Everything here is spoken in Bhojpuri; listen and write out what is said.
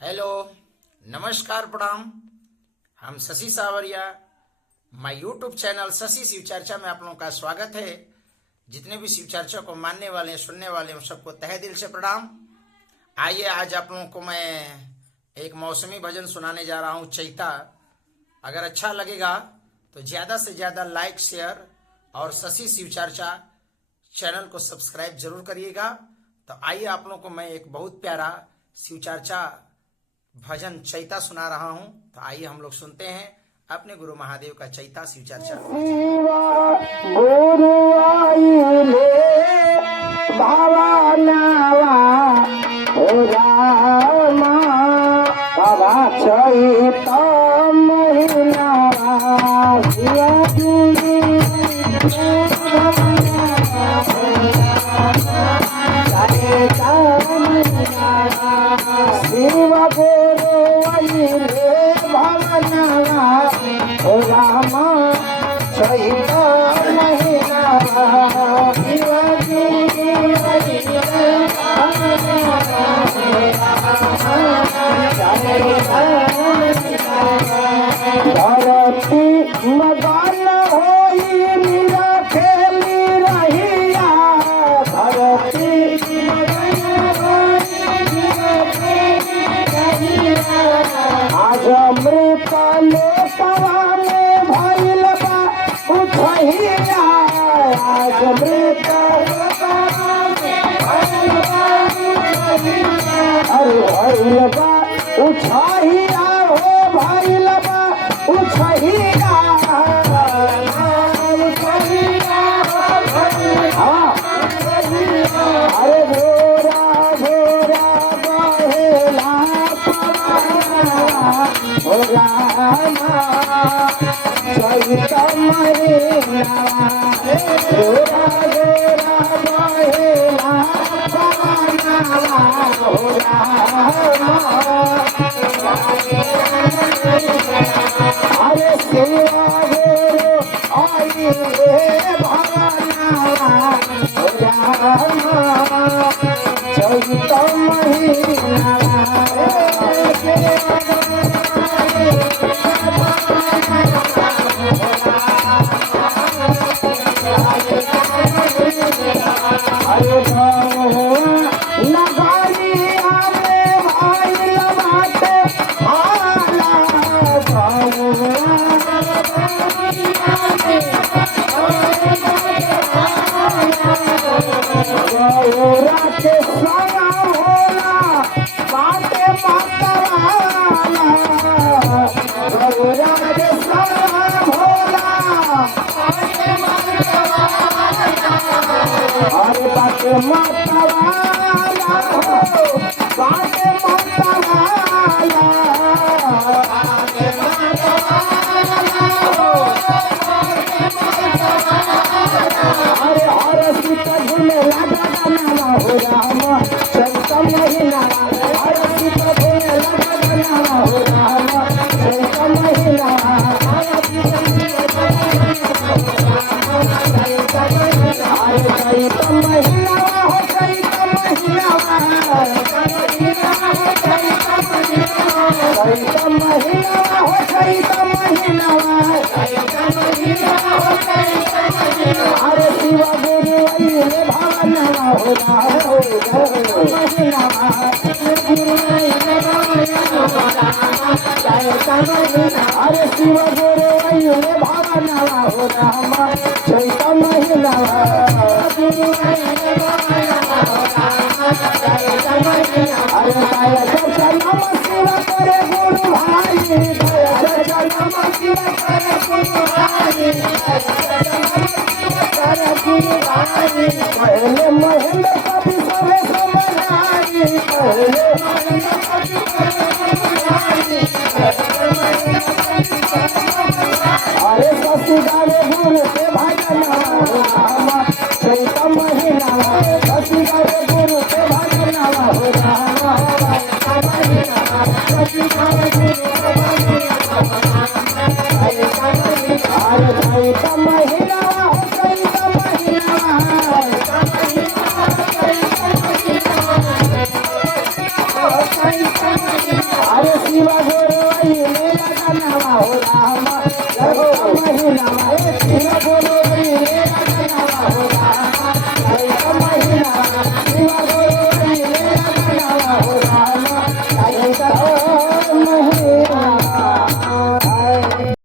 हेलो, नमस्कार, प्रणाम। हम शशि सावरिया, माय यूट्यूब चैनल शशि शिव चर्चा में आप लोगों का स्वागत है। जितने भी शिव चर्चा को मानने वाले हैं, सुनने वाले हैं, सबको तहे दिल से प्रणाम। आइए, आज आप लोगों को मैं एक मौसमी भजन सुनाने जा रहा हूँ, चैता। अगर अच्छा लगेगा तो ज़्यादा से ज़्यादा लाइक, शेयर और शशि शिव चर्चा चैनल को सब्सक्राइब जरूर करिएगा। तो आइए, आप लोगों को मैं एक बहुत प्यारा शिव चर्चा भजन चैता सुना रहा हूं। तो आइए हम लोग सुनते हैं अपने गुरु महादेव का चैता शिव चर्चा। अरे शिव गुरु भावना हो रामा चैता महिला अरे नम शिव करे गुरु भाई नम शिव करे गुरु भाई पहले महेंद्र कवि सवे समझाई पहले अरे ससु गावे गुरु के भजन रामा चैता महिला ससु गावे गुरु के भजन हो रामा ससु गावे गुरु के अरे चैता महिला हो चैता महिला हो रामा चैत महिनावा तीन गुरु